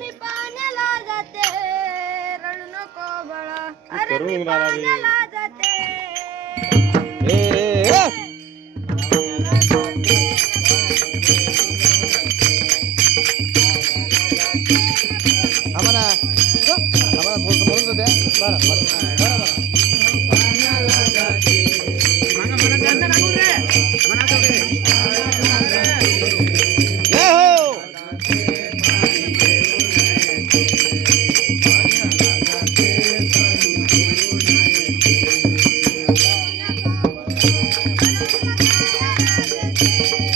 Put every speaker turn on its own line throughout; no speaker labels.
मी पाण्याला जाते रडू नको बळा अरे मी करून राहिला रे. पाण्याला जाते
ए, ए, ए.
थांबा
ना. थांबा ना, थोडंसं बोलून जाऊ द्या. बरं, बरं, बरं, बरं.
म्हणा म्हणा, गाणं लागून रे. म्हणा तो रे.
Thank you.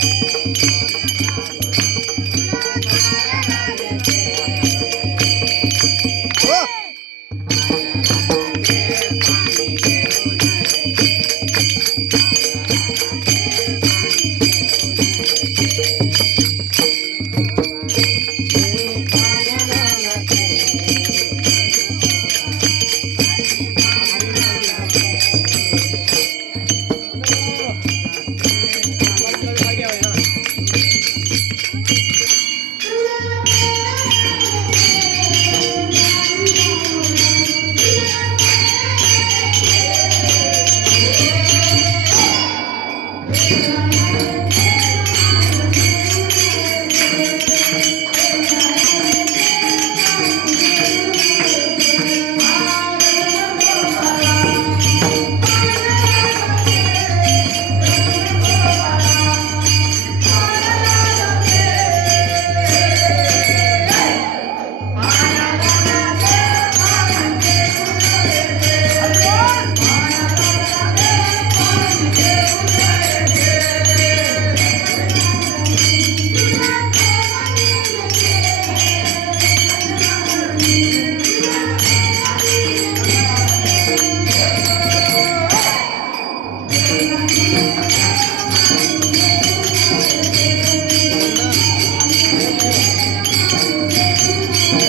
Música